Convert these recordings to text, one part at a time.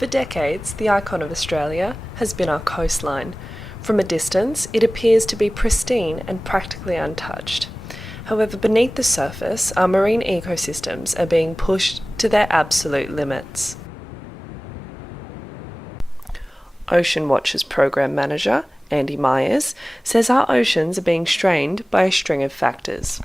For decades, the icon of Australia has been our coastline. From a distance, it appears to be pristine and practically untouched. However, beneath the surface, our marine ecosystems are being pushed to their absolute limits. Ocean Watch's Program Manager, Andy Myers, says our oceans are being strained by a string of factors.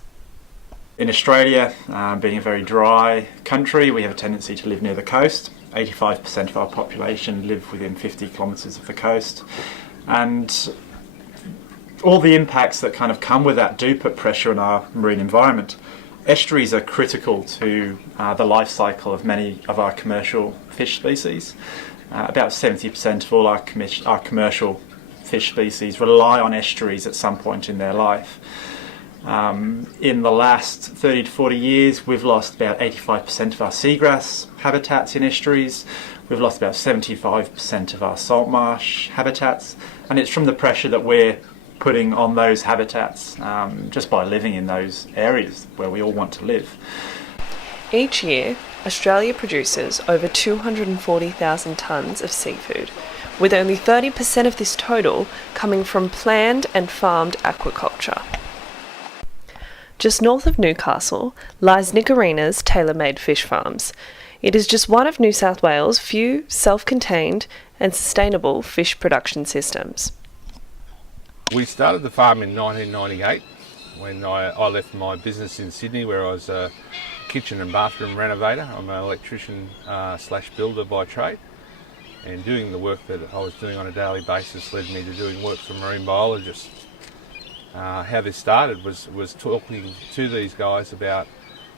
In Australia, being a very dry country, we have a tendency to live near the coast. 85% of our population live within 50 kilometres of the coast. And all the impacts that kind of come with that do put pressure on our marine environment. Estuaries are critical to the life cycle of many of our commercial fish species. About 70% of all our commercial fish species rely on estuaries at some point in their life. In the last 30 to 40 years, we've lost about 85% of our seagrass habitats in estuaries. We've lost about 75% of our salt marsh habitats, and it's from the pressure that we're putting on those habitats just by living in those areas where we all want to live. Each year, Australia produces over 240,000 tonnes of seafood, with only 30% of this total coming from planned and farmed aquaculture. Just north of Newcastle lies Nickarina's Tailor-Made Fish Farms. It is just one of New South Wales' few self-contained and sustainable fish production systems. We started the farm in 1998 when I left my business in Sydney, where I was a kitchen and bathroom renovator. I'm an electrician slash builder by trade, and doing the work that I was doing on a daily basis led me to doing work for marine biologists. How this started was talking to these guys about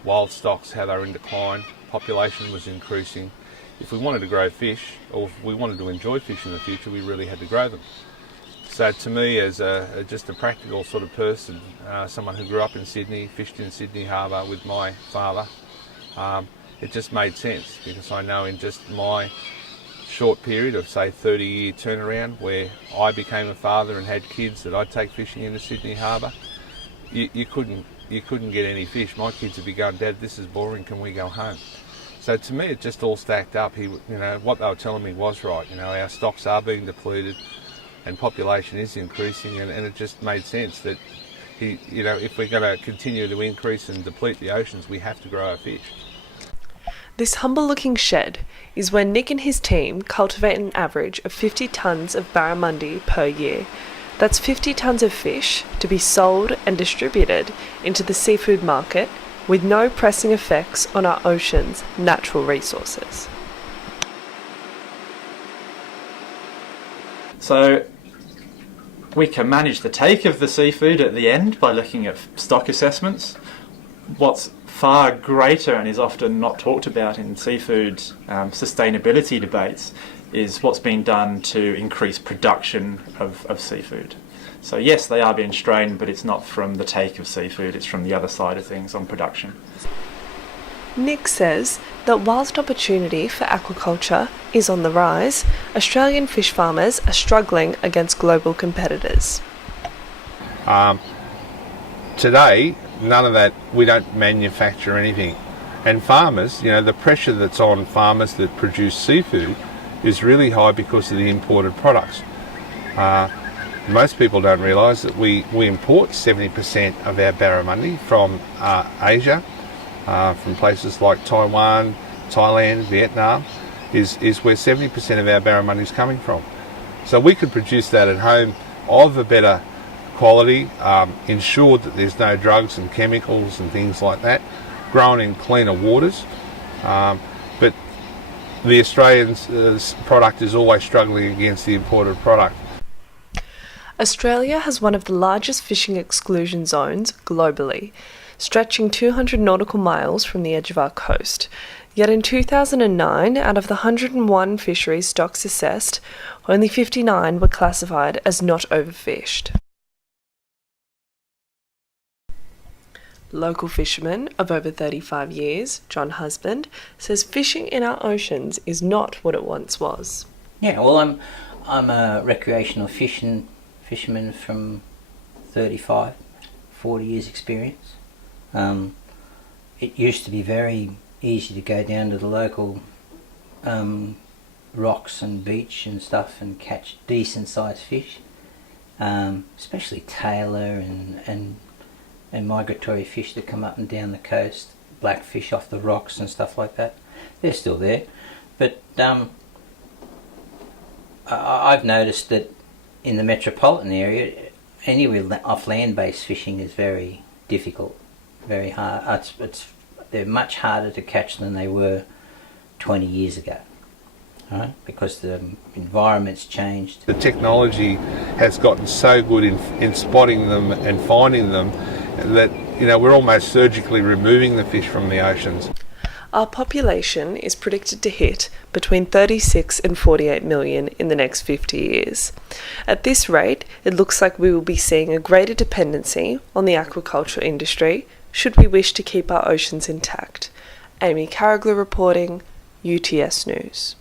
wild stocks, how they were in decline, population was increasing. If we wanted to grow fish, or if we wanted to enjoy fish in the future, we really had to grow them. So to me, as just a practical sort of person, someone who grew up in Sydney, fished in Sydney Harbour with my father, it just made sense, because I know in just my short period of, say, 30-year turnaround where I became a father and had kids, that I'd take fishing into Sydney Harbour, you couldn't get any fish. My kids would be going, "Dad, this is boring, can we go home?" So to me, it just all stacked up. What they were telling me was right. Our stocks are being depleted and population is increasing, and it just made sense that if we're going to continue to increase and deplete the oceans, we have to grow our fish. This humble-looking shed is where Nick and his team cultivate an average of 50 tonnes of barramundi per year. That's 50 tonnes of fish to be sold and distributed into the seafood market with no pressing effects on our ocean's natural resources. So we can manage the take of the seafood at the end by looking at stock assessments. What's far greater and is often not talked about in seafood sustainability debates is what's being done to increase production of seafood. So yes, they are being strained, but it's not from the take of seafood, it's from the other side of things on production. Nick says that whilst opportunity for aquaculture is on the rise, Australian fish farmers are struggling against global competitors. Today, none of that, we don't manufacture anything. And farmers, the pressure that's on farmers that produce seafood is really high because of the imported products. Most people don't realise that we import 70% of our barramundi from Asia, from places like Taiwan, Thailand, Vietnam, is where 70% of our barramundi is coming from. So we could produce that at home of a better quality, ensured that there's no drugs and chemicals and things like that, grown in cleaner waters. But the Australian product is always struggling against the imported product. Australia has one of the largest fishing exclusion zones globally, stretching 200 nautical miles from the edge of our coast. Yet in 2009, out of the 101 fisheries stocks assessed, only 59 were classified as not overfished. Local fisherman of over 35 years, John Husband, says fishing in our oceans is not what it once was. Yeah, well, I'm a recreational fisherman from 35, 40 years experience. It used to be very easy to go down to the local rocks and beach and stuff and catch decent sized fish, especially tailor and migratory fish that come up and down the coast, blackfish off the rocks and stuff like that. They're still there, but I've noticed that in the metropolitan area, anywhere off land-based fishing is very difficult, very hard. They're much harder to catch than they were 20 years ago, right? Because the environment's changed. The technology has gotten so good in spotting them and finding them that, you know, we're almost surgically removing the fish from the oceans. Our population is predicted to hit between 36 and 48 million in the next 50 years. At this rate, it looks like we will be seeing a greater dependency on the aquaculture industry should we wish to keep our oceans intact. Amy Carragher reporting, UTS News.